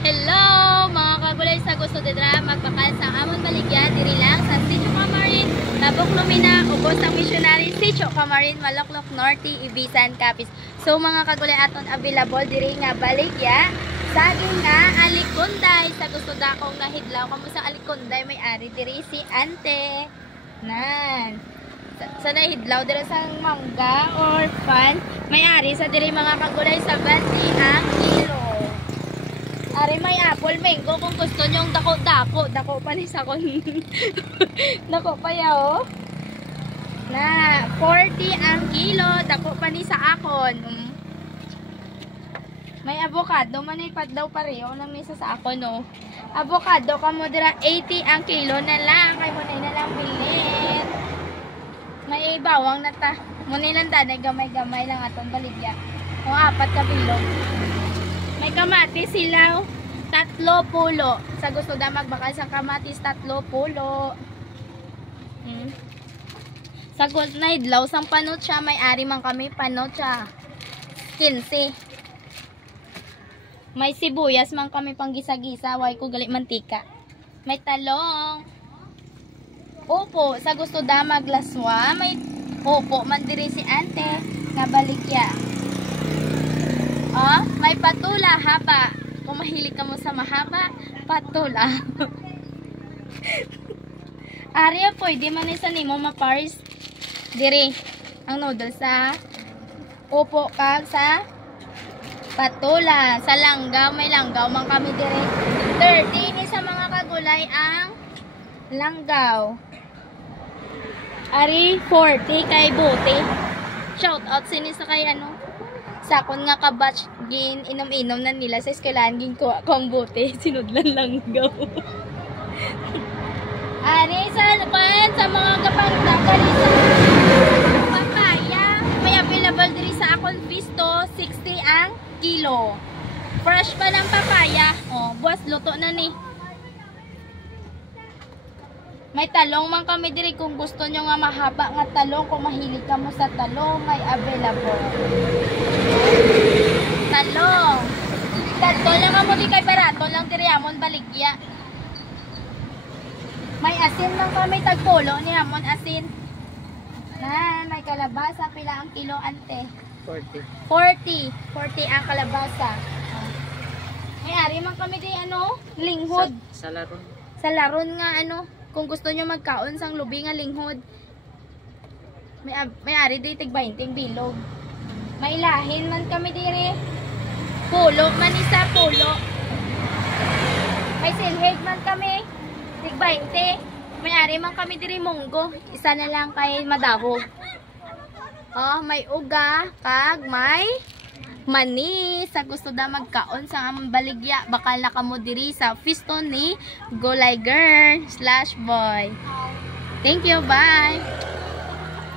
Hello mga kagulay sa gusto ditra magbakal sa amon baligya diri lang sa Sitio Camarin, Tabok Lumina, ubos ang missionary Sitio Camarin, Maloklok Norte, Ibisan, Capiz. So mga kagulay aton available diri nga baligya saging nga Aliconday sa gusto dakong nahidlaw kamo sa Aliconday may ari diri si Ante. Nan. Sa nahidlaw diri sa mangga or pan may ari sa diri mga kagulay sa 20 ang kilo. Ari may apple mango kung gusto nyong dako pa ni sa kon. Dako pa yaw. Na 40 ang kilo, dako pa ni sa akon. May avocado man ipat daw pareho na misa sa akon no. Avocado kamo dira 80 ang kilo na lang kay mo na lang bilhin. May bawang na ta. Mo nilang danay gamay-gamay lang atong baligya. O 4 ka bilog. May kamatis silaw, 30. Sa gusto da magbakal sa kamatis, 30. Sa gusto na idlaw, sang panot siya, may ari man kami panot siya. 15. May sibuyas man kami pang gisa-gisa, way ko gali mantika. May talong. Opo, sa gusto da maglaswa, may opo man diri si Ante, nga baligya. Oh, may patula haba. Kung mahilig ka mo sa mahaba, patula. Arya pwede man isa nimo ma-paris diri ang noodles sa upo ka sa patula. Sa langgaw, may langgaw man kami diri. 30 ni sa mga kagulay ang langgaw. Ari 40 kay Bote. Shout out sini sa kay ano. Sakon nga ka-batch gin inom-inom na nila sa eskwelahan gin ko ang bote sinudlan lang gaw. Ari sa mga kapangdagan sa papaya may available diri sa akon pisto 60 ang kilo. Fresh pa ng papaya. Oh, buwas luto na ni. May talong man kami diri kung gusto nyo nga mahaba nga talong, kung mahilig ka mo sa talong, may available. Talong. Talong lang mo di kay barato lang diri amon baligya. May asin man kami tagpulo ni amon asin. Na, may kalabasa pila ang kilo Ante? 40 ang kalabasa. May ari man kami di ano, linghod. Sa laron. Sa laron nga ano. Kung gusto nyo magkaon sang lubi nga linghod, may ari di tig 20 bilog. May lahin man kami diri. Pulo man isa pulo. May silhig man kami tig 20. May ari man kami diri munggo. Isa na lang kay madahog. Oh, may uga kag may mani sa gusto da magkaon sa among baligya bakal na kamo diri sa Fiston ni Golay Girl /Boy. Thank you, bye.